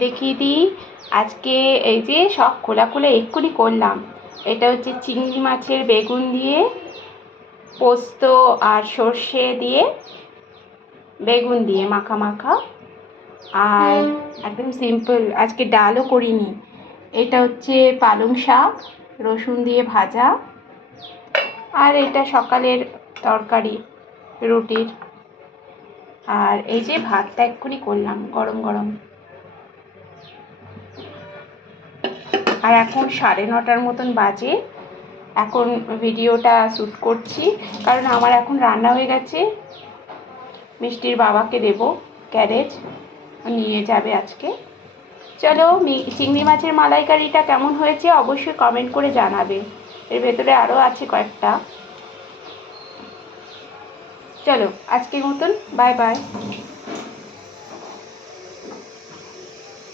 দেখিয়ে দিই আজকে এই যে সব খোলা খোলা এক্ষুনি করলাম। এটা হচ্ছে চিংড়ি মাছের বেগুন দিয়ে পোস্ত আর সর্ষে দিয়ে বেগুন দিয়ে মাখা মাখা, আর একদম সিম্পল, আজকে ডালও করিনি। এটা হচ্ছে পালং শাক রসুন দিয়ে ভাজা, আর এটা সকালের তরকারি রুটির। আর এই যে ভাতটা এক্ষুনি করলাম গরম গরম। আর এখন 9:30 মতন বাজে। এখন ভিডিওটা শ্যুট করছি কারণ আমার এখন রান্না হয়ে গেছে। মিষ্টির বাবাকে দেব, ক্যারেজ নিয়ে যাবে আজকে। চলো, চিংড়ি মাছের মালাইকারিটা কেমন হয়েছে অবশ্যই কমেন্ট করে জানাবে। এর ভেতরে আরও আছে কয়েকটা। চলো আজকের মতন বাই বাই।